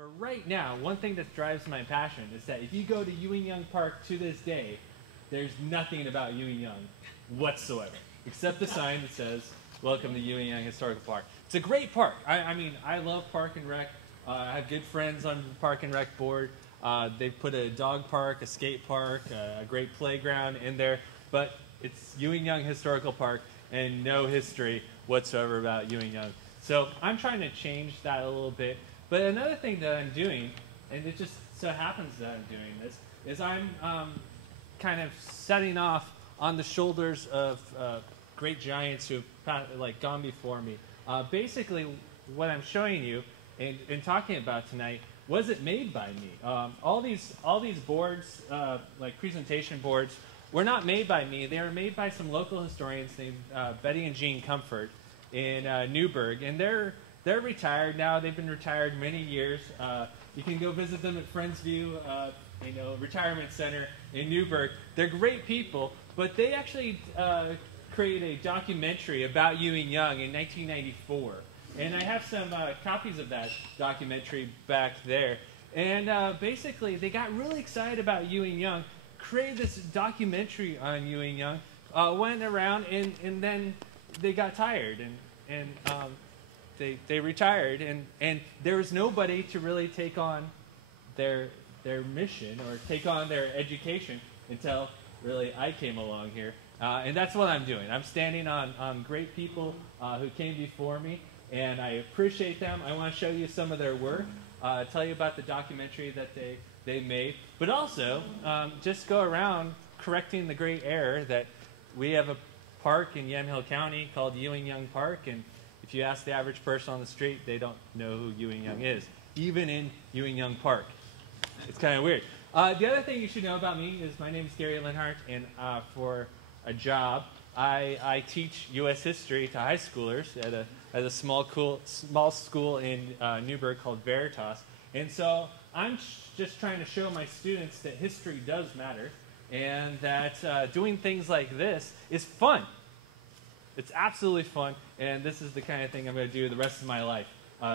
But right now, one thing that drives my passion is that if you go to Ewing Young Park to this day, there's nothing about Ewing Young whatsoever, except the sign that says, "Welcome to Ewing Young Historical Park." It's a great park. I mean, I love Park and Rec. I have good friends on the Park and Rec board. They've put a dog park, a skate park, a great playground in there, but it's Ewing Young Historical Park and no history whatsoever about Ewing Young. So I'm trying to change that a little bit. But another thing that I'm doing, and it just so happens that I'm doing this, is I'm kind of setting off on the shoulders of great giants who've gone before me. Basically, what I'm showing you and talking about tonight wasn't made by me. All these boards, like presentation boards, were not made by me. They were made by some local historians named Betty and Jean Comfort in Newberg, and they're retired now. They've been retired many years. You can go visit them at Friendsview, retirement center in Newberg. They're great people, but they actually created a documentary about Ewing Young in 1994. And I have some copies of that documentary back there. And basically, they got really excited about Ewing Young, created this documentary on Ewing Young, went around, and then they got tired, and they retired, and there was nobody to really take on their mission or take on their education until really I came along here. And that's what I'm doing. I'm standing on great people who came before me, and I appreciate them. I want to show you some of their work, tell you about the documentary that they made, but also just go around correcting the great error that we have a park in Yamhill County called Ewing Young Park, and if you ask the average person on the street, they don't know who Ewing Young is, even in Ewing Young Park. It's kind of weird. The other thing you should know about me is my name is Gary Linhart, and for a job, I teach U.S. history to high schoolers at a small school in Newberg called Veritas. And so I'm just trying to show my students that history does matter, and that doing things like this is fun. It's absolutely fun, and this is the kind of thing I'm going to do the rest of my life,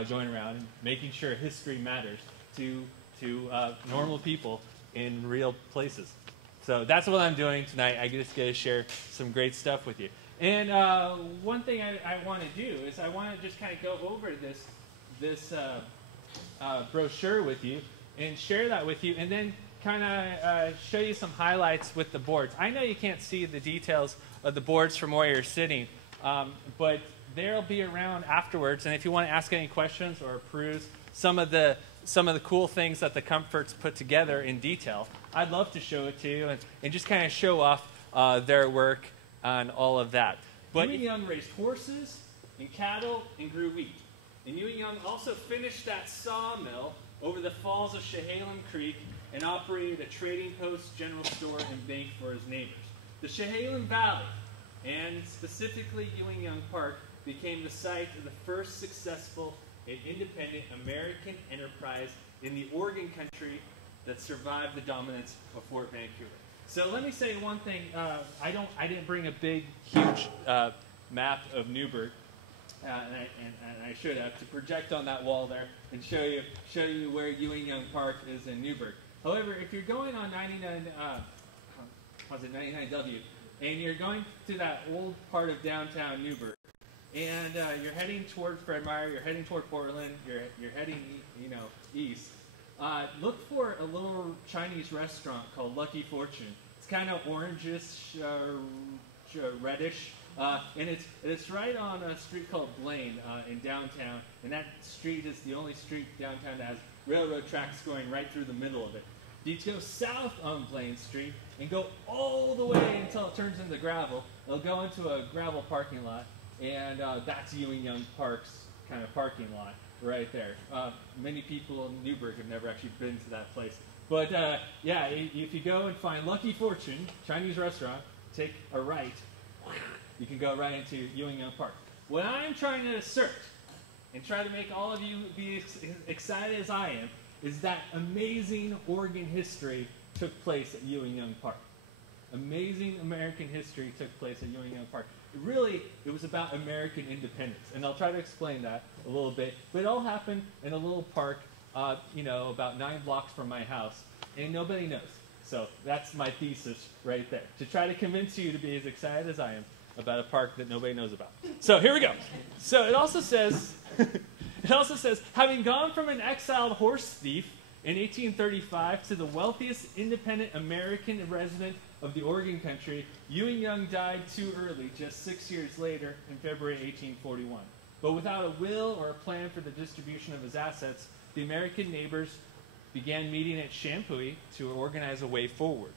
going around and making sure history matters to normal people in real places. So that's what I'm doing tonight. I just get to share some great stuff with you. And one thing I want to do is I want to just kind of go over this brochure with you and share that with you, and then kind of show you some highlights with the boards. I know you can't see the details of the boards from where you're sitting, but they'll be around afterwards. And if you want to ask any questions or peruse some of the cool things that the Comforts put together in detail, I'd love to show it to you and just kind of show off their work on all of that. But Ewing Young raised horses and cattle and grew wheat. And Ewing Young also finished that sawmill over the falls of Chehalem Creek and operated a trading post, general store, and bank for his neighbors. The Chehalem Valley, and specifically Ewing Young Park, became the site of the first successful and independent American enterprise in the Oregon country that survived the dominance of Fort Vancouver. So let me say one thing. I didn't bring a big, huge map of Newberg, and I should have, to project on that wall there and show you where Ewing Young Park is in Newberg. However, if you're going on 99W, and you're going to that old part of downtown Newberg, and you're heading toward Fred Meyer, you're heading toward Portland, you're heading east. Look for a little Chinese restaurant called Lucky Fortune. It's kind of orangish, reddish, and it's right on a street called Blaine in downtown. And that street is the only street downtown that has railroad tracks going right through the middle of it. You go south on Blaine Street and go all the way until it turns into gravel. It'll go into a gravel parking lot, and that's Ewing Young Park's kind of parking lot right there. Many people in Newberg have never actually been to that place. But yeah, if you go and find Lucky Fortune, Chinese restaurant, take a right, you can go right into Ewing Young Park. What I'm trying to assert, and try to make all of you be excited as I am, is that amazing Oregon history took place at Ewing Young Park. Amazing American history took place at Ewing Young Park. It was about American independence, and I'll try to explain that a little bit. But it all happened in a little park about 9 blocks from my house, and nobody knows. So that's my thesis right there, to try to convince you to be as excited as I am about a park that nobody knows about. So here we go. So it also says, having gone from an exiled horse thief in 1835 to the wealthiest independent American resident of the Oregon country, Ewing Young died too early, just 6 years later in February 1841. But without a will or a plan for the distribution of his assets, the American neighbors began meeting at Champoeg to organize a way forward.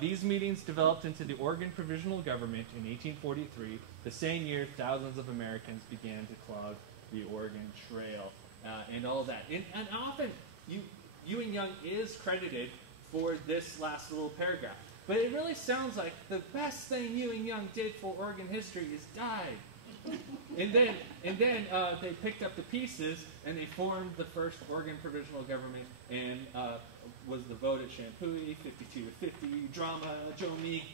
These meetings developed into the Oregon Provisional Government in 1843, the same year thousands of Americans began to clog the Oregon Trail and all that. And often, Ewing Young is credited for this last little paragraph. But it really sounds like the best thing Ewing Young did for Oregon history is died. And then they picked up the pieces and they formed the first Oregon Provisional Government, and was the vote at Champoeg, 52-50, drama, Joe Meek,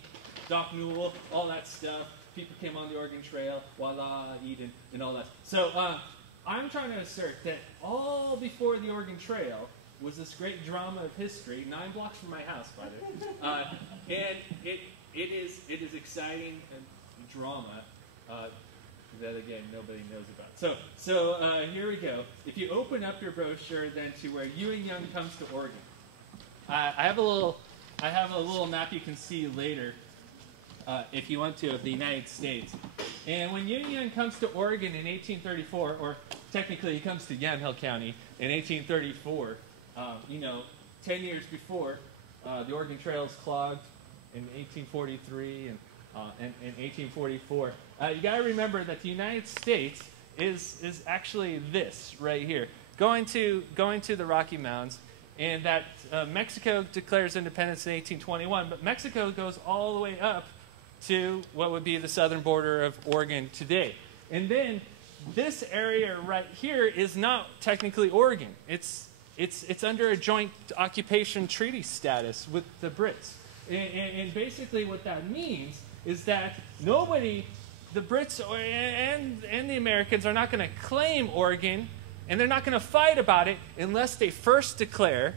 Doc Newell, all that stuff. People came on the Oregon Trail, voila, Eden, and all that. So I'm trying to assert that all before the Oregon Trail was this great drama of history, 9 blocks from my house, by the way. And it is exciting and drama that, again, nobody knows about. So here we go. If you open up your brochure then to where Ewing Young comes to Oregon, I have a little map you can see later, if you want to, of the United States. And when Ewing Young comes to Oregon in 1834, or technically he comes to Yamhill County in 1834, 10 years before, the Oregon Trail is clogged in 1843 and in 1844. You got to remember that the United States is actually this right here, going to the Rocky Mountains, and that Mexico declares independence in 1821, but Mexico goes all the way up to what would be the southern border of Oregon today. And then this area right here is not technically Oregon. It's under a joint occupation treaty status with the Brits. And basically what that means is that nobody, the Brits and the Americans, are not going to claim Oregon, and they're not going to fight about it unless they first declare,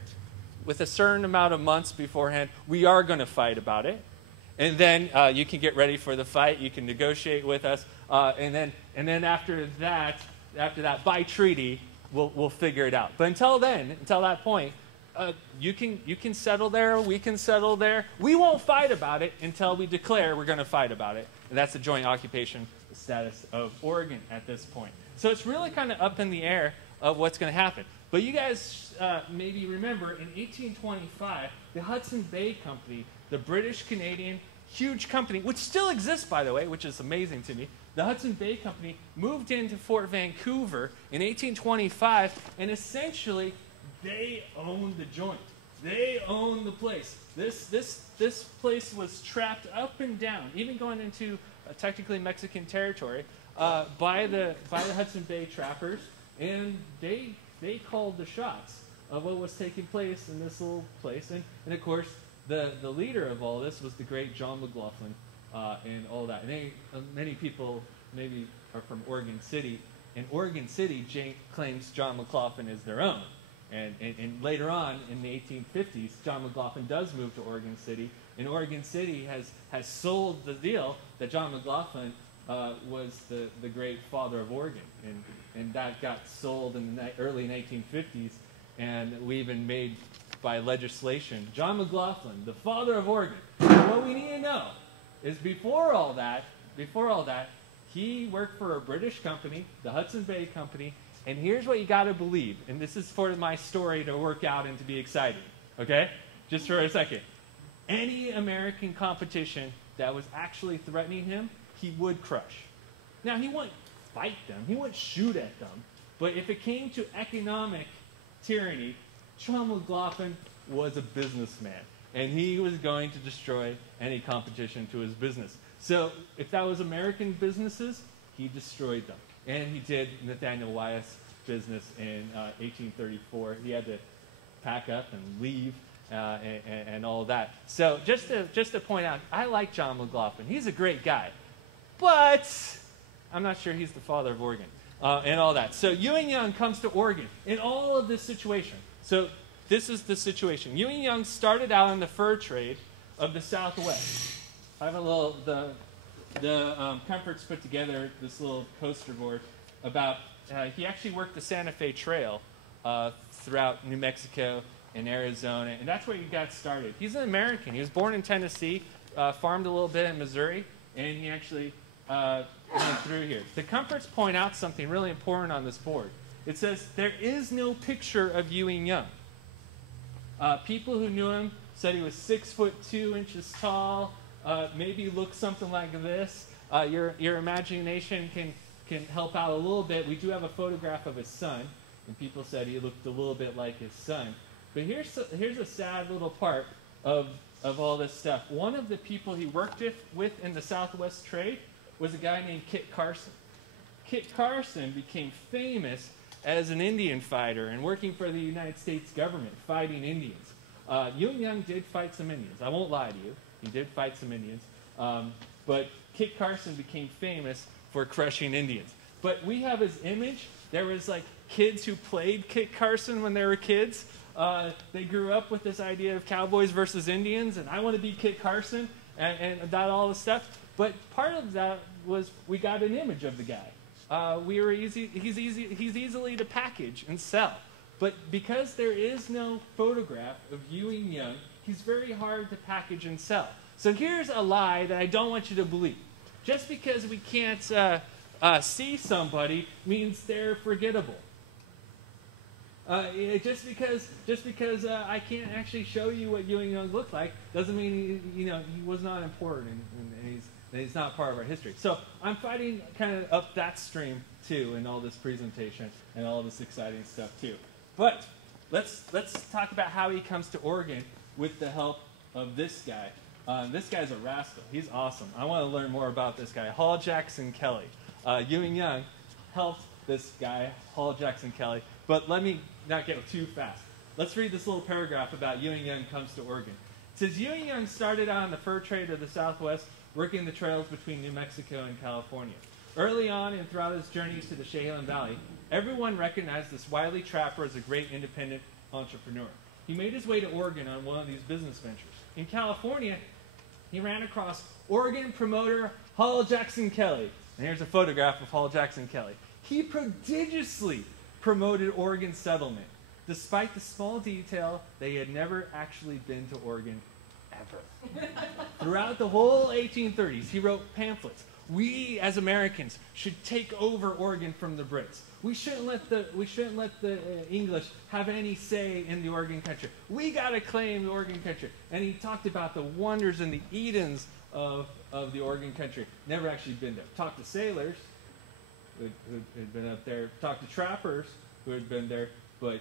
with a certain amount of months beforehand, we are going to fight about it. And then you can get ready for the fight. You can negotiate with us, and then after that, by treaty, we'll figure it out. But until then, until that point, you can settle there. We can settle there. We won't fight about it until we declare we're going to fight about it. And that's the joint occupation status of Oregon at this point. So it's really kind of up in the air of what's going to happen. But you guys maybe remember in 1825, the Hudson Bay Company, the British-Canadian huge company, which still exists, by the way, which is amazing to me. The Hudson Bay Company moved into Fort Vancouver in 1825, and essentially they owned the joint. They owned the place. This place was trapped up and down, even going into technically Mexican territory, by the Hudson Bay trappers, and they called the shots of what was taking place in this little place. And of course, the leader of all this was the great John McLaughlin, and all that. And many people maybe are from Oregon City, and Oregon City claims John McLaughlin as their own. And later on, in the 1850s, John McLaughlin does move to Oregon City, and Oregon City has sold the deal that John McLaughlin was the great father of Oregon, and that got sold in the early 1950s, and we even made by legislation John McLaughlin, the father of Oregon. And what we need to know is before all that, he worked for a British company, the Hudson Bay Company. And here's what you got to believe, and this is for my story to work out and to be exciting, okay? Just for a second. Any American competition that was actually threatening him, he would crush. Now, he wouldn't fight them, he wouldn't shoot at them, but if it came to economic tyranny, John McLaughlin was a businessman, and he was going to destroy any competition to his business. So if that was American businesses, he destroyed them. And he did Nathaniel Wyeth's business in 1834. He had to pack up and leave and all that. So just to point out, I like John McLaughlin. He's a great guy. But I'm not sure he's the father of Oregon. and all that. So Ewing Young comes to Oregon in all of this situation. So this is the situation. Ewing Young started out in the fur trade of the Southwest. I have a little, the Comforts put together this little poster board about, he actually worked the Santa Fe Trail throughout New Mexico and Arizona, and that's where he got started. He's an American. He was born in Tennessee, farmed a little bit in Missouri, and he actually went through here. The Comforts point out something really important on this board. It says, there is no picture of Ewing Young. People who knew him said he was 6'2" tall, maybe looked something like this. Your imagination can help out a little bit. We do have a photograph of his son, and people said he looked a little bit like his son. But here's a sad little part of all this stuff. One of the people he worked with in the Southwest trade was a guy named Kit Carson. Kit Carson became famous as an Indian fighter and working for the United States government, fighting Indians. Ewing Young did fight some Indians. I won't lie to you. He did fight some Indians. But Kit Carson became famous for crushing Indians. But we have his image. There was like kids who played Kit Carson when they were kids. They grew up with this idea of cowboys versus Indians, and I want to be Kit Carson, and that all the stuff. But part of that was we got an image of the guy. He's easily to package and sell. But because there is no photograph of Ewing Young, he's very hard to package and sell. So here's a lie that I don't want you to believe. Just because we can't see somebody means they're forgettable. Just because I can't actually show you what Ewing Young looked like doesn't mean he was not important and he's not part of our history. So I'm fighting kind of up that stream too in all this presentation and all this exciting stuff too. But let's talk about how he comes to Oregon with the help of this guy. This guy's a rascal. He's awesome. I want to learn more about this guy, Hall Jackson Kelly. Ewing Young helped this guy, Hall Jackson Kelly. But let me not get too fast. Let's read this little paragraph about Ewing Young comes to Oregon. It says, Ewing Young started out in the fur trade of the Southwest, working the trails between New Mexico and California. Early on and throughout his journeys to the Chehalis Valley, everyone recognized this wily trapper as a great independent entrepreneur. He made his way to Oregon on one of these business ventures. In California, he ran across Oregon promoter Hall Jackson Kelly. And here's a photograph of Hall Jackson Kelly. He prodigiously promoted Oregon's settlement, despite the small detail that he had never actually been to Oregon ever. Throughout the whole 1830s, he wrote pamphlets. We, as Americans, should take over Oregon from the Brits. We shouldn't let the English have any say in the Oregon country. We got to claim the Oregon country. And he talked about the wonders and the Edens of the Oregon country. Never actually been there. Talked to sailors who had been up there. Talked to trappers who had been there. But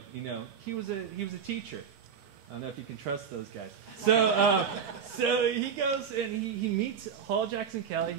he was a teacher. I don't know if you can trust those guys. So he goes and he meets Hall Jackson Kelly,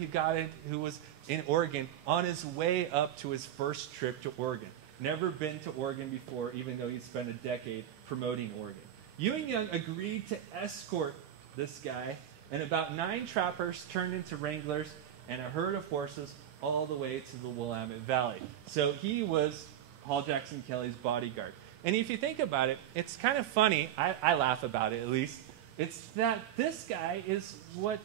who was in Oregon on his way up to his first trip to Oregon. Never been to Oregon before, even though he'd spent a decade promoting Oregon. Ewing Young agreed to escort this guy, and about 9 trappers turned into wranglers and a herd of horses all the way to the Willamette Valley. So he was Hall Jackson Kelly's bodyguard. And if you think about it, it's kind of funny. I laugh about it, at least. It's that this guy is what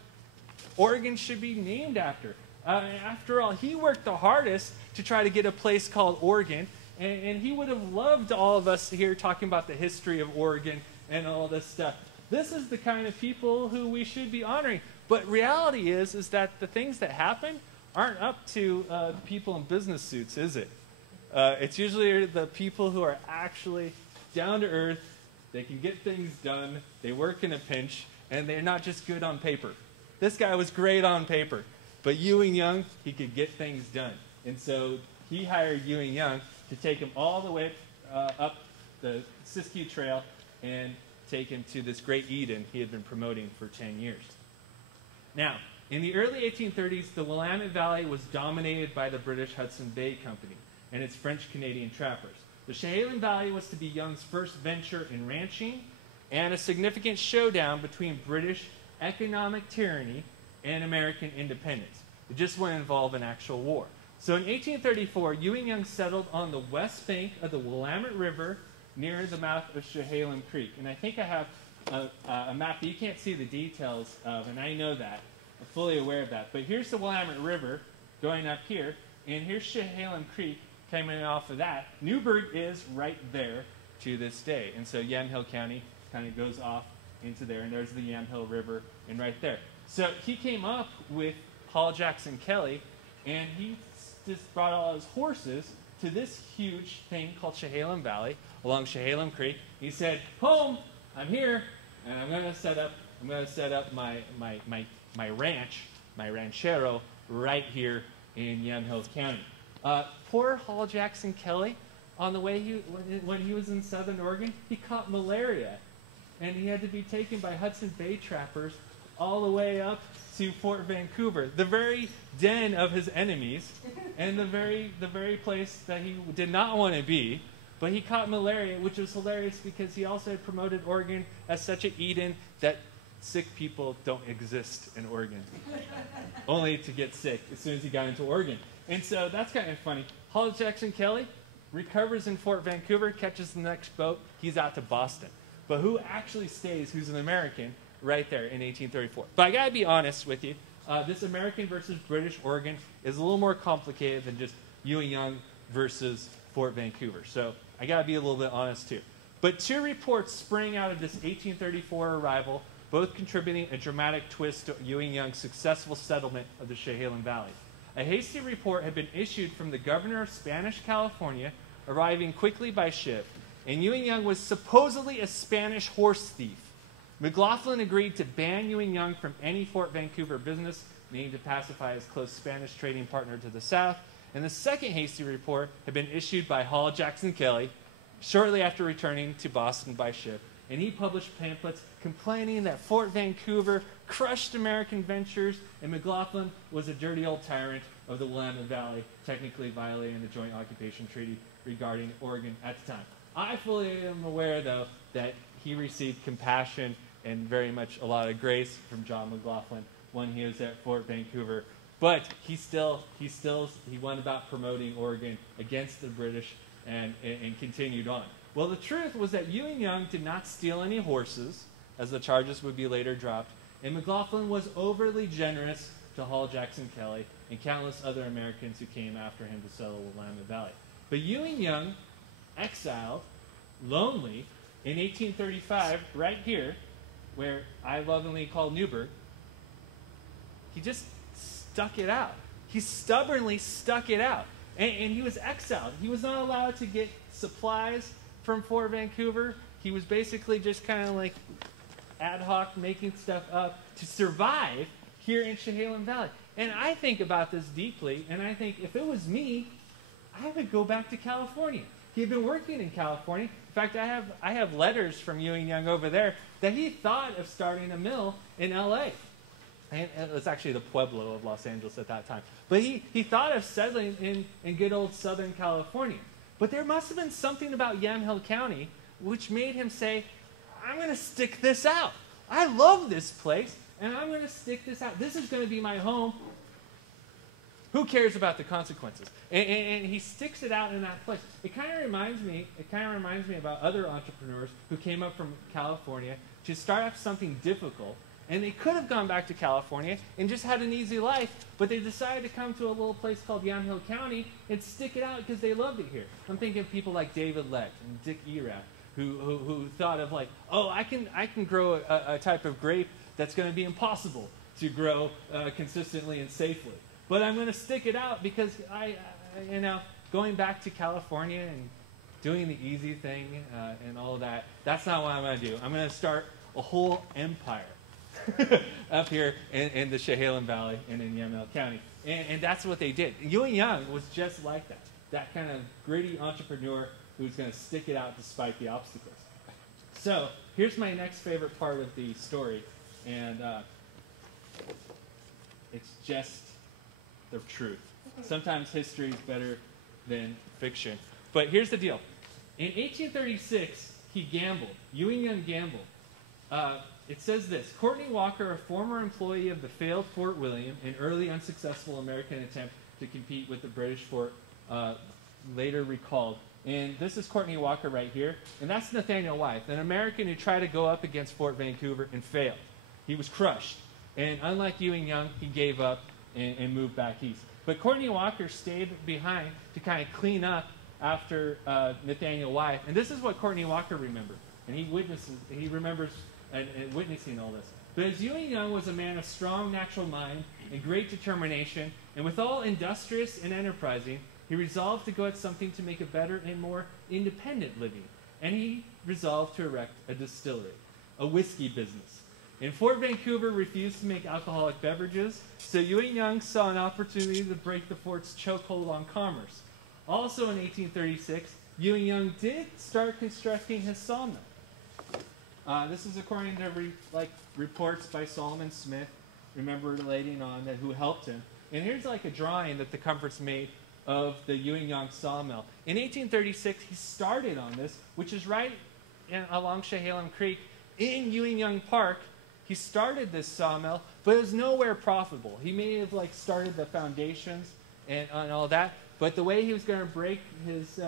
Oregon should be named after. After all, he worked the hardest to try to get a place called Oregon, and he would have loved all of us here talking about the history of Oregon and all this stuff. This is the kind of people who we should be honoring. But reality is that the things that happen aren't up to people in business suits, is it? It's usually the people who are actually down to earth. They can get things done. They work in a pinch, and they're not just good on paper. This guy was great on paper, but Ewing Young, he could get things done. And so he hired Ewing Young to take him all the way up the Siskiyou Trail and take him to this great Eden he had been promoting for 10 years. Now, in the early 1830s, the Willamette Valley was dominated by the British Hudson Bay Company and its French-Canadian trappers. The Chehalis Valley was to be Young's first venture in ranching and a significant showdown between British economic tyranny and American independence. It just wouldn't involve an actual war. So in 1834, Ewing Young settled on the west bank of the Willamette River near the mouth of Chehalem Creek. And I think I have a map that you can't see the details of, and I know that. I'm fully aware of that. But here's the Willamette River going up here, and here's Chehalem Creek coming off of that. Newberg is right there to this day. And so Yamhill County kind of goes off into there, and there's the Yamhill River, and right there. So he came up with Hall Jackson Kelly, and he just brought all his horses to this huge thing called Chehalem Valley along Chehalem Creek. He said, "Home, I'm here, and I'm going to set up my ranch, my ranchero, right here in Yamhill County." Poor Hall Jackson Kelly, on the way when he was in Southern Oregon, he caught malaria, and he had to be taken by Hudson Bay trappers all the way up to Fort Vancouver, the very den of his enemies, and the very place that he did not want to be. But he caught malaria, which was hilarious because he also had promoted Oregon as such an Eden that sick people don't exist in Oregon, only to get sick as soon as he got into Oregon. And so that's kind of funny. Hall Jackson Kelly recovers in Fort Vancouver, catches the next boat, he's out to Boston. But who actually stays, who's an American, right there in 1834? But I got to be honest with you, this American versus British Oregon is a little more complicated than just Ewing Young versus Fort Vancouver. So I got to be a little bit honest too. But two reports sprang out of this 1834 arrival, both contributing a dramatic twist to Ewing Young's successful settlement of the Chehalem Valley. A hasty report had been issued from the governor of Spanish California, arriving quickly by ship, and Ewing Young was supposedly a Spanish horse thief. McLaughlin agreed to ban Ewing Young from any Fort Vancouver business, meaning to pacify his close Spanish trading partner to the south. And the second hasty report had been issued by Hall Jackson Kelly shortly after returning to Boston by ship. And he published pamphlets complaining that Fort Vancouver crushed American ventures, and McLaughlin was a dirty old tyrant of the Willamette Valley, technically violating the Joint Occupation Treaty regarding Oregon at the time. I fully am aware, though, that he received compassion and very much a lot of grace from John McLaughlin when he was at Fort Vancouver. But he went about promoting Oregon against the British and continued on. Well, the truth was that Ewing Young did not steal any horses, as the charges would be later dropped, and McLaughlin was overly generous to Hall Jackson Kelly and countless other Americans who came after him to settle the Willamette Valley. But Ewing Young, exiled, lonely, in 1835, right here, where I lovingly call Newberg, he just stuck it out. He stubbornly stuck it out. And he was exiled. He was not allowed to get supplies from Fort Vancouver. He was basically just kind of like ad hoc making stuff up to survive here in Chehalem Valley. And I think about this deeply, and I think if it was me, I would go back to California. He had been working in California. In fact, I have letters from Ewing Young over there that he thought of starting a mill in L.A. And it was actually the Pueblo of Los Angeles at that time. But he thought of settling in good old Southern California. But there must have been something about Yamhill County which made him say, I'm going to stick this out. I love this place, and I'm going to stick this out. This is going to be my home. Who cares about the consequences? And he sticks it out in that place. It kind of reminds me about other entrepreneurs who came up from California to start up something difficult. And they could have gone back to California and just had an easy life, but they decided to come to a little place called Yamhill County and stick it out because they loved it here. I'm thinking of people like David Lett and Dick Erath, who thought of like, oh, I can grow a type of grape that's going to be impossible to grow consistently and safely. But I'm going to stick it out because going back to California and doing the easy thing and all of that, that's not what I'm going to do. I'm going to start a whole empire up here in the Chehalem Valley and in Yamhill County. And that's what they did. Ewing Young was just like that kind of gritty entrepreneur who's going to stick it out despite the obstacles. So here's my next favorite part of the story, and it's just the truth. Sometimes history is better than fiction. But here's the deal. In 1836, he gambled. Ewing Young gambled. It says this: Courtney Walker, a former employee of the failed Fort William, an early unsuccessful American attempt to compete with the British fort, later recalled. And this is Courtney Walker right here, and that's Nathaniel Wyeth, an American who tried to go up against Fort Vancouver and failed. He was crushed. And unlike Ewing Young, he gave up and moved back east. But Courtney Walker stayed behind to kind of clean up after Nathaniel Wyeth. And this is what Courtney Walker remembered. And he remembers and witnessing all this. But as Ewing Young was a man of strong natural mind and great determination, and withal industrious and enterprising, he resolved to go at something to make a better and more independent living. And he resolved to erect a distillery, a whiskey business. And Fort Vancouver refused to make alcoholic beverages, so Ewing Young saw an opportunity to break the fort's chokehold on commerce. Also in 1836, Ewing Young did start constructing his sawmill. This is according to reports by Solomon Smith, remember relating on that, who helped him. And here's like a drawing that the Comforts made of the Yuanyang Sawmill. In 1836, he started on this, which is right along Chehalem Creek in Ewing Young Park. He started this sawmill, but it was nowhere profitable. He may have started the foundations and all that, but the way he was going to break his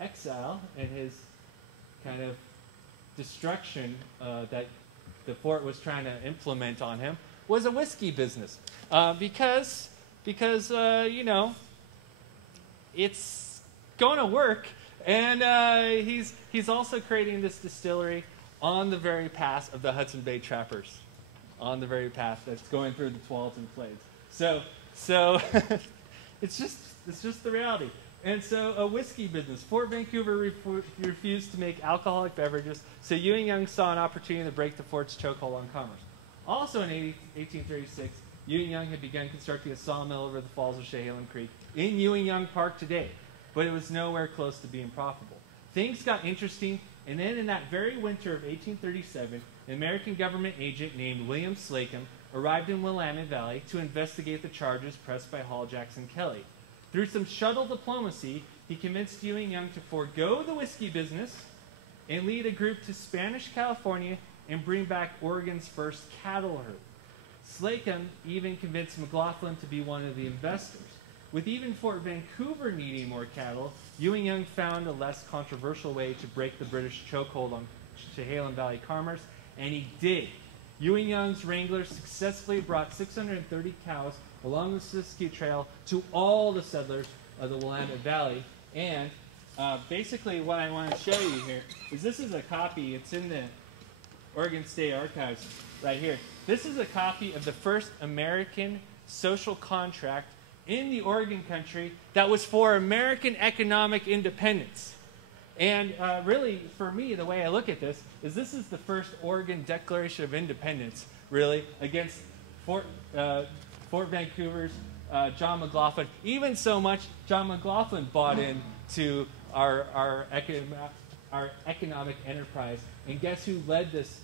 exile and his kind of destruction that the fort was trying to implement on him was a whiskey business, because it's going to work, and he's also creating this distillery on the very path of the Hudson Bay trappers, on the very path that's going through the Tualatin Plains. So it's just the reality. And so a whiskey business. Fort Vancouver refused to make alcoholic beverages, so Ewing Young saw an opportunity to break the fort's chokehold on commerce. Also in 1836, Ewing Young had begun constructing a sawmill over the falls of Chehalem Creek in Ewing Young Park today, but it was nowhere close to being profitable. Things got interesting, and then in that very winter of 1837, an American government agent named William Slacum arrived in Willamette Valley to investigate the charges pressed by Hall Jackson Kelly. Through some shuttle diplomacy, he convinced Ewing Young to forego the whiskey business and lead a group to Spanish California and bring back Oregon's first cattle herd. Slacum even convinced McLaughlin to be one of the investors. With even Fort Vancouver needing more cattle, Ewing Young found a less controversial way to break the British chokehold on Chehalem Valley commerce, and he did. Ewing Young's wranglers successfully brought 630 cows along the Siskiyou Trail to all the settlers of the Willamette Valley. And basically what I want to show you here is this is a copy. It's in the Oregon State Archives right here. This is a copy of the first American social contract in the Oregon country that was for American economic independence. And really, for me, the way I look at this is the first Oregon Declaration of Independence, really, against Fort Vancouver's John McLaughlin. Even so much, John McLaughlin bought into our economic enterprise. And guess who led this?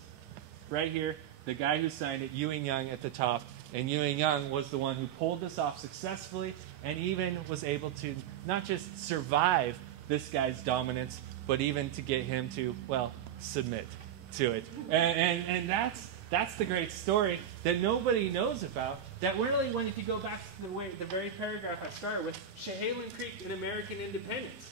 Right here, the guy who signed it, Ewing Young at the top. And Ewing Young was the one who pulled this off successfully and even was able to not just survive this guy's dominance, but even to get him to, well, submit to it. And that's the great story that nobody knows about. That really, if you go back to the very paragraph I started with, Chehalem Creek and American independence.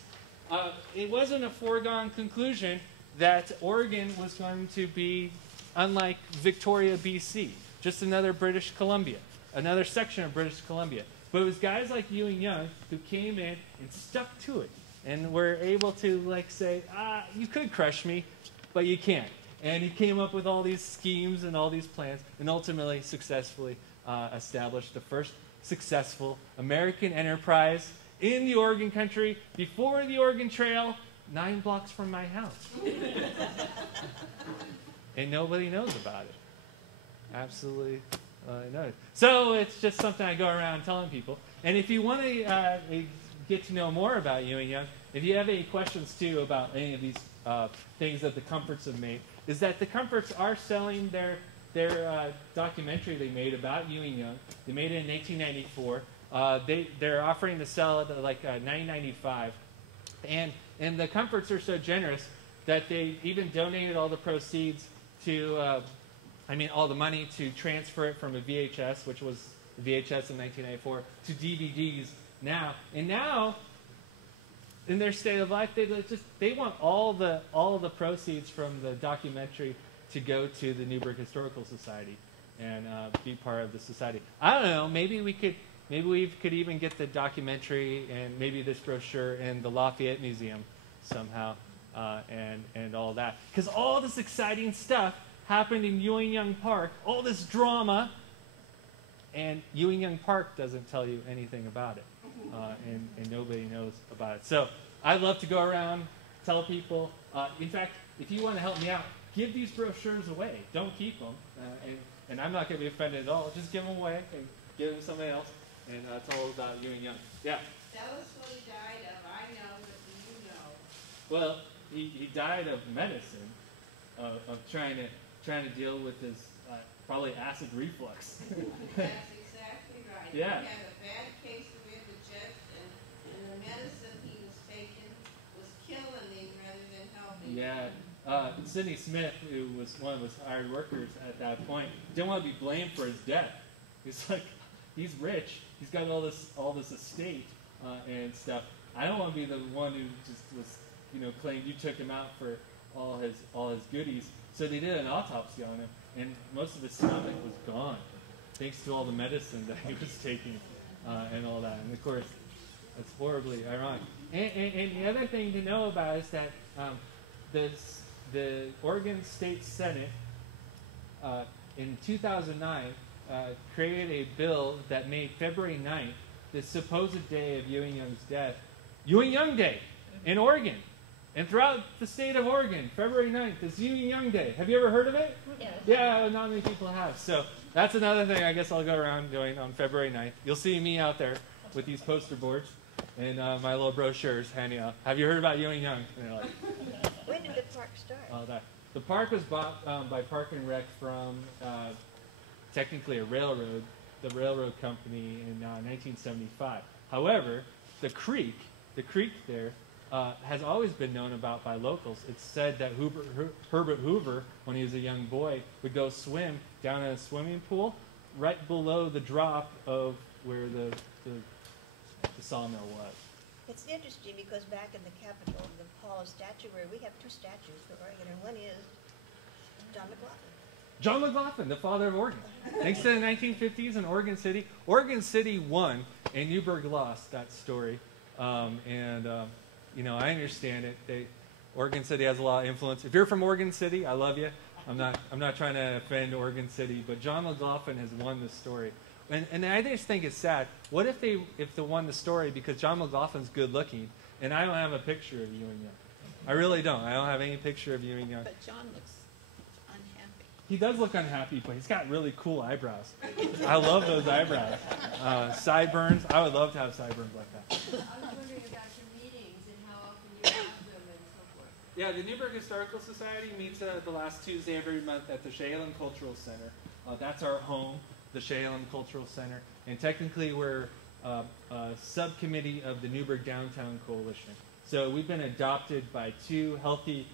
It wasn't a foregone conclusion that Oregon was going to be unlike Victoria, BC, just another British Columbia, another section of British Columbia. But it was guys like Ewing Young who came in and stuck to it and were able to say, you could crush me, but you can't. And he came up with all these schemes and all these plans and ultimately successfully established the first successful American enterprise in the Oregon country before the Oregon Trail, 9 blocks from my house. And nobody knows about it. Absolutely no. So it's just something I go around telling people. And if you want to get to know more about Ewing Young, if you have any questions too about any of these things that the Comforts have made, is that the Comforts are selling their documentary they made about Ewing Young. They made it in 1994. They're offering to sell it at $9.95, and the Comforts are so generous that they even donated all the proceeds to, all the money to transfer it from a VHS, which was the VHS in 1994 to DVDs now. And now, in their state of life, they want all the proceeds from the documentary to go to the Newberg Historical Society and be part of the society. I don't know. Maybe we could even get the documentary and maybe this brochure in the Lafayette Museum somehow, and all that. Because all this exciting stuff happened in Ewing Young Park, all this drama, and Ewing Young Park doesn't tell you anything about it, and nobody knows about it. So I'd love to go around, tell people. In fact, if you want to help me out, give these brochures away. Don't keep them, and I'm not going to be offended at all. Just give them away and give them to somebody else, and it's all about Ewing Young. Yeah? Tell us what he died of. I know, but do you know? Well, he died of medicine, of trying to deal with his probably acid reflux. That's exactly right. Yeah. He had a bad case of indigestion, and the medicine he was taking was killing him rather than helping him. Yeah. Sidney Smith, who was one of his hired workers at that point, didn't want to be blamed for his death. He's like, he's rich. He's got all this estate and stuff. I don't want to be the one who just was, claimed you took him out for all his goodies. So they did an autopsy on him, and most of his stomach was gone, thanks to all the medicine that he was taking and all that. And of course, that's horribly ironic. And the other thing to know about is that the Oregon State Senate in 2009 created a bill that made February 9th, the supposed day of Ewing Young's death, Ewing Young Day in Oregon. And throughout the state of Oregon, February 9th is Ewing Young Day. Have you ever heard of it? Yes. Yeah, not many people have. So that's another thing I guess I'll go around doing on February 9th. You'll see me out there with these poster boards and my little brochures handing out. Have you heard about Ewing Young? And they're like, When did the park start? oh, that. The park was bought by Park and Rec from technically a railroad, the railroad company in 1975. However, the creek there has always been known about by locals. It's said that Herbert Hoover, when he was a young boy, would go swim down in a swimming pool right below the drop of where the sawmill was. It's interesting because back in the Capitol, the Hall of Statuary, we have two statues for Oregon, and one is John McLaughlin. John McLaughlin, the father of Oregon. Thanks to the 1950s in Oregon City won and Newberg lost that story. I understand it. Oregon City has a lot of influence. If you're from Oregon City, I love you. I'm not trying to offend Oregon City, but John McLaughlin has won the story. And I just think it's sad. What if they won the story because John McLaughlin's good looking and I don't have a picture of Ewing Young? I really don't. I don't have any picture of Ewing Young. But John looks unhappy. He does look unhappy, but he's got really cool eyebrows. I love those eyebrows. Sideburns. I would love to have sideburns like that. I was wondering about your meetings and how often you have them and so forth. Yeah, the Newberg Historical Society meets the last Tuesday of every month at the Chehalem Cultural Center. That's our home, the Chehalem Cultural Center. And technically we're a subcommittee of the Newberg Downtown Coalition. So we've been adopted by two healthy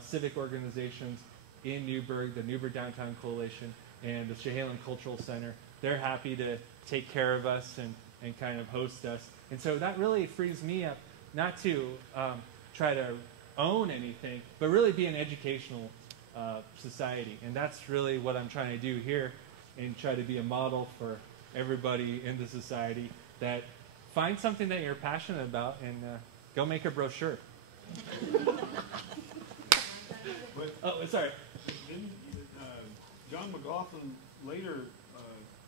civic organizations in Newberg, the Newberg Downtown Coalition and the Chehalem Cultural Center. They're happy to take care of us and kind of host us. And so that really frees me up not to try to own anything, but really be an educational society. And that's really what I'm trying to do here and try to be a model for everybody in the society that find something that you're passionate about and go make a brochure. Oh, sorry. John McLaughlin later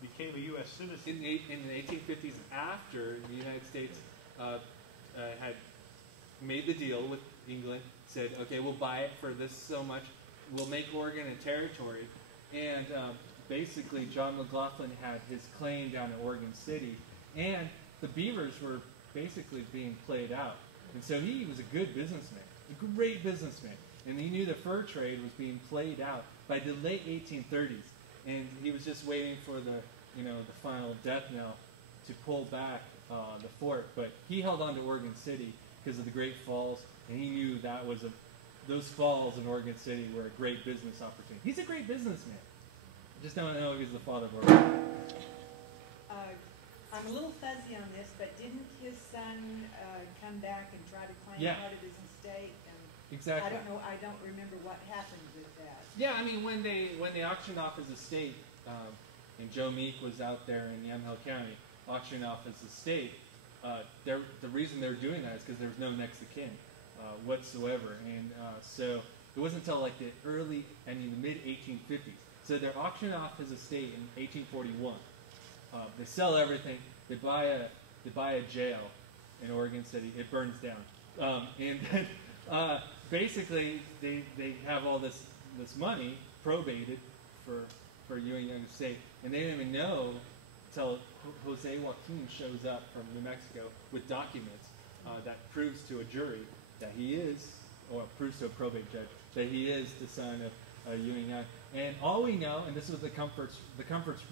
became a U.S. citizen. In the 1850s, after the United States had made the deal with England, said, okay, we'll buy it for this so much, we'll make Oregon a territory, and basically John McLaughlin had his claim down in Oregon City, and the beavers were basically being played out. And so he was a good businessman, a great businessman, and he knew the fur trade was being played out by the late 1830s, and he was just waiting for the final death knell to pull back the fort. But he held on to Oregon City because of the Great Falls, and he knew that was those falls in Oregon City were a great business opportunity. He's a great businessman. I just don't know if he's the father of Oregon. I'm a little fuzzy on this, but didn't his son come back and try to claim Yeah. part of his estate? And Exactly. I don't remember what happened with that. Yeah, I mean, when they auctioned off his estate, and Joe Meek was out there in Yamhill County auctioning off his estate, the reason they were doing that is because there was no next of kin whatsoever, and so it wasn't until like the mid 1850s. So they're auctioning off his estate in 1841. They sell everything. They buy a jail in Oregon City. It burns down, and then basically they have all this money probated for Ewing Young estate, and they didn't even know until Jose Joaquin shows up from New Mexico with documents that proves to a jury that he is, or proves to a probate judge that he is the son of Ewing Young. And all we know, and this was the Comforts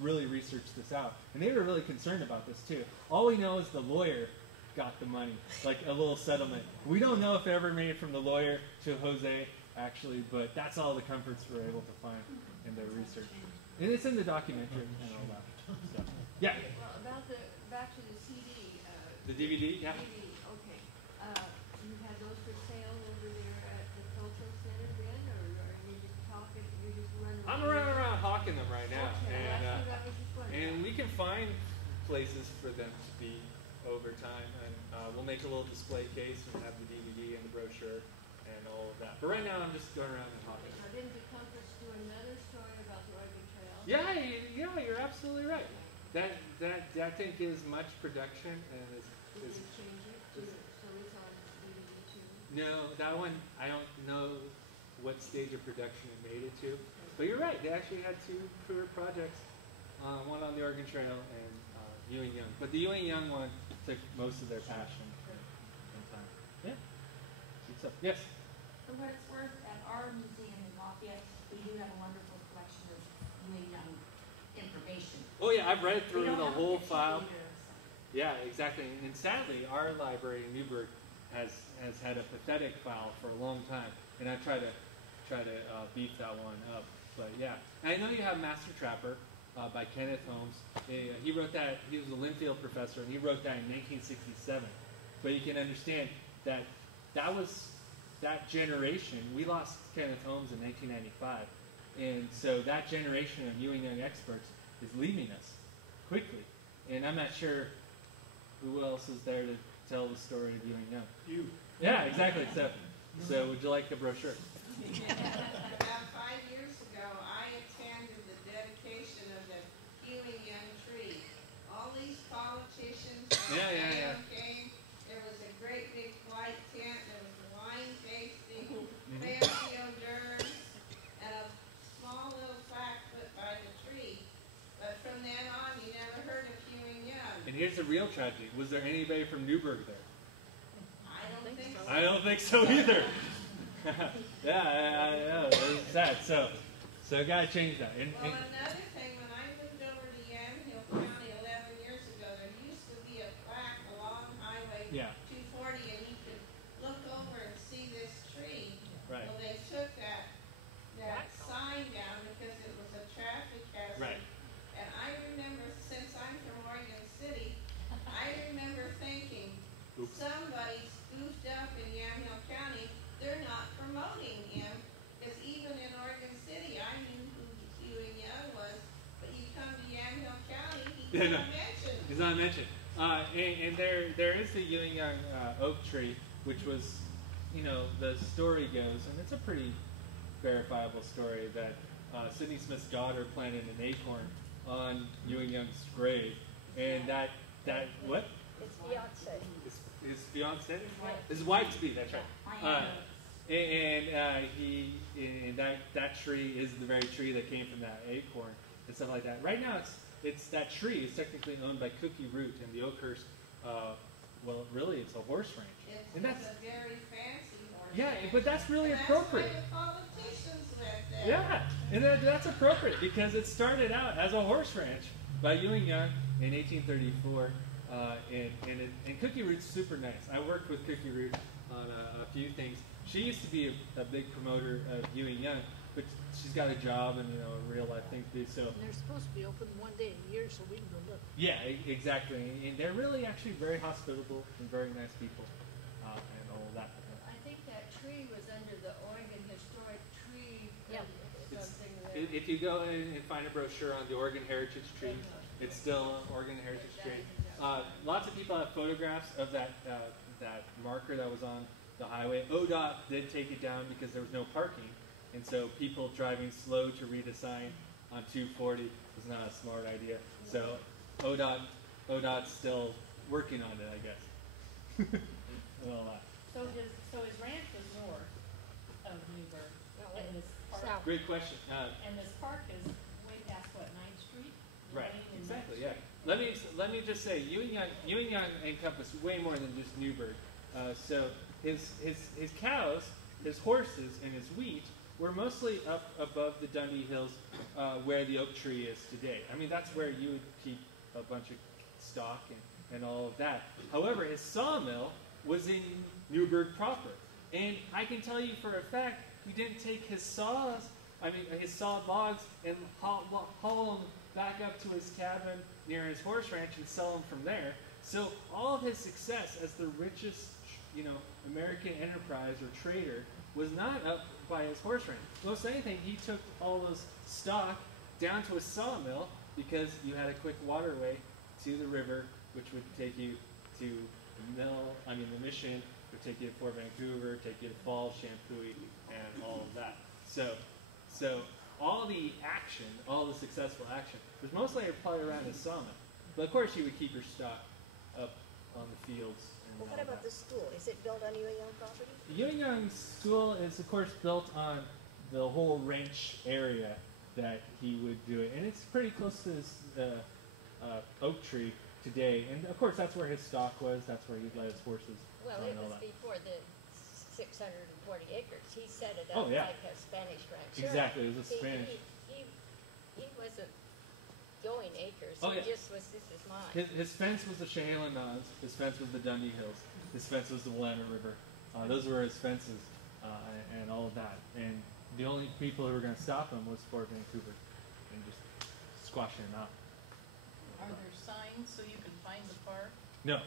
really researched this out, and they were really concerned about this too. All we know is the lawyer got the money, like a little settlement. We don't know if it ever made it from the lawyer to Jose, actually, but that's all the Comforts were able to find in their research. And it's in the documentary and all that. So, yeah. Well, back to the CD. The DVD, yeah. DVD, okay. You had those for sale over there at the cultural center then, or are you just talking, you're just running? I'm around hawking them right now, Okay, and that's what I was just wondering. we can find places for them to be over time, and we'll make a little display case and have the DVD and the brochure and all of that. But right now, I'm just going around and hawking them. Now, didn't the Comforts do another story about the Oregon Trail? Yeah, you're absolutely right. That thing gives much production and Did they change it to, so it's on DVD too? no, that one I don't know what stage of production it made it to, but you're right. They actually had two career projects, one on the Oregon Trail and Ewing Young. But the Ewing Young one took most of their passion and time. Yeah. Good stuff. Yes. For what it's worth, at our museum in Lafayette, we do have a wonderful collection of Ewing Young information. Oh yeah, I've read We through don't the have a whole picture file. either, so. Yeah, exactly. And sadly, our library in Newberg has had a pathetic file for a long time, and I try to beef that one up. But yeah, and I know you have Master Trapper by Kenneth Holmes. He wrote that. He was a Linfield professor, and he wrote that in 1967. But you can understand that was that generation. We lost Kenneth Holmes in 1995, and so that generation of Ewing Young experts is leaving us quickly. And I'm not sure who else is there to tell the story of Ewing Young. You. Yeah, exactly. So would you like the brochure? About 5 years ago, I attended the dedication of the Ewing Young tree. All these politicians Yeah. came. There was a great big white tent. There was wine tasting, fancy hors d'oeuvres, and a small little plaque put by the tree. But from then on, you never heard of Ewing Young. And here's the real tragedy. Was there anybody from Newberg there? I don't think so. I don't think so either. Yeah, I know. It's sad. So gotta change that. And Another thing, when I moved over to Yamhill County 11 years ago, there used to be a plaque along Highway Yeah. 240, and you could look over and see this tree. Right. Well, they took that sign down because it was a traffic hazard. Right. And I remember, since I'm from Oregon City, I remember thinking, Oops. somebody spoofed up in Yamhill County. They're not promoting him, because even in Oregon City, I knew who Ewing Young was, but you come to Yamhill County, he's not mentioned. He's not mentioned. And there is the Ewing Young oak tree, which was, the story goes, and it's a pretty verifiable story, that Sidney Smith's daughter planted an acorn on Ewing Young's grave, and that what? It's fiance. His fiance? His wife to be. That's right. And that tree is the very tree that came from that acorn and stuff like that. Right now, it's that tree is technically owned by Cookie Root and the Oakhurst. Well, really, it's a horse ranch, It's and that's a very fancy horse. yeah, ranch. but that's really And appropriate. That's why the politicians went there. Yeah, and that's appropriate because it started out as a horse ranch by Ewing Young in 1834, and Cookie Root's super nice. I worked with Cookie Root on a few things. She used to be a big promoter of Ewing Young, but she's got a job and a real life thing to do. So And they're supposed to be open one day a year, so we can go look. yeah, exactly. And they're really actually very hospitable and very nice people, and all of that. I think that tree was under the Oregon Historic Tree. Yeah. Something there. If you go and find a brochure on the Oregon Heritage Tree, it's still an Oregon Heritage Tree. Lots of people have photographs of that marker that was on the highway. ODOT did take it down because there was no parking, and so people driving slow to read a sign on 240 was not a smart idea. So ODOT's still working on it, I guess. Well, So his ranch was north of Newberg, No, and this park, south. great question. and this park is way past what, 9th Street? Right, Lane and exactly, 9th yeah. Street? Let me just say, Yuanyang encompassed way more than just Newberg. So his cows, his horses, and his wheat were mostly up above the Dundee Hills, where the oak tree is today. I mean, that's where you would keep a bunch of stock and all of that. However, his sawmill was in Newberg proper, and I can tell you for a fact, he didn't take his sawed logs and haul them back up to his cabin near his horse ranch and sell them from there. So all of his success as the richest, American enterprise or trader was not up by his horse ranch. Most anything, he took all those stock down to a sawmill because you had a quick waterway to the river, which would take you to the Mission, would take you to Fort Vancouver, take you to Falls, Champoeg, and all of that. So all the action, all the successful action, was mostly probably around his sawmill. But of course, you would keep your stock up on the fields. Well, what about the school? Is it built on Yuanyang property? Yuanyang School is, of course, built on the whole ranch area that he would do it. And it's pretty close to his oak tree today. And, of course, that's where his stock was. That's where he'd let his horses Well, run it all was that. before the 640 acres. He set it up Oh, yeah. like a Spanish ranch. Exactly, it was a See, Spanish. He wasn't going acres. Oh, He yeah. just was, this is mine. His fence was the Chehalis Mountains. His fence was the Dundee Hills. His fence was the Willamette River. Those were his fences and all of that. And the only people who were going to stop him was Fort Vancouver and just squashing him out. Are there signs so you can find the park? No.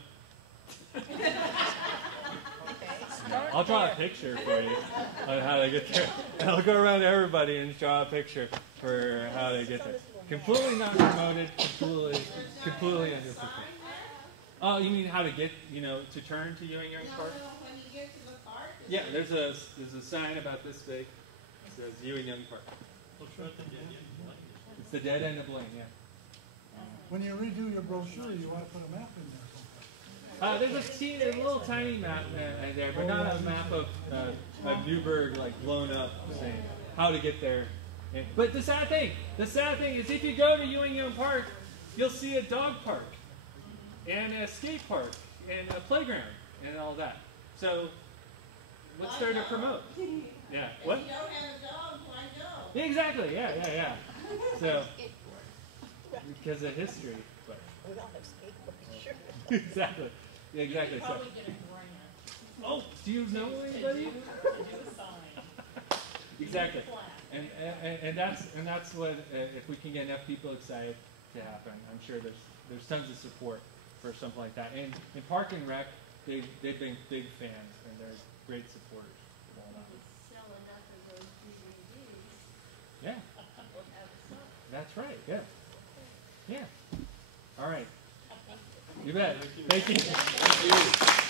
Okay. I'll draw a picture for you on how to get there. And I'll go around to everybody and draw a picture for how to get there. Completely not promoted, completely undisciplined. Oh, you mean how to get, to turn to Yuanyang Park? No, when you get to the park. Yeah, there's a sign about this big. It says Yuanyang Park. It's the dead end of Lane, yeah. When you redo your brochure, you want to put a map in there. There's a little tiny map there, but not a map of Newberg like blown up saying how to get there. But the sad thing is if you go to Yuanyang Park, you'll see a dog park and a skate park and a playground and all that. So what's there to promote? Yeah. What? If you don't have a dog, why go? Yeah, exactly. Yeah. So because of history, but We all have skateboards, sure. exactly. Yeah, exactly. So, Probably get a grant. oh, do you know anybody? To do a sign. Exactly. Flat. And that's what if we can get enough people excited to happen, I'm sure there's tons of support for something like that. And in Park and Rec, they've been big fans and they're great supporters of all that. Sell enough of those DVDs. Yeah, We'll have some. that's right. Yeah. Yeah. All right. You bet. Thank you. Thank you.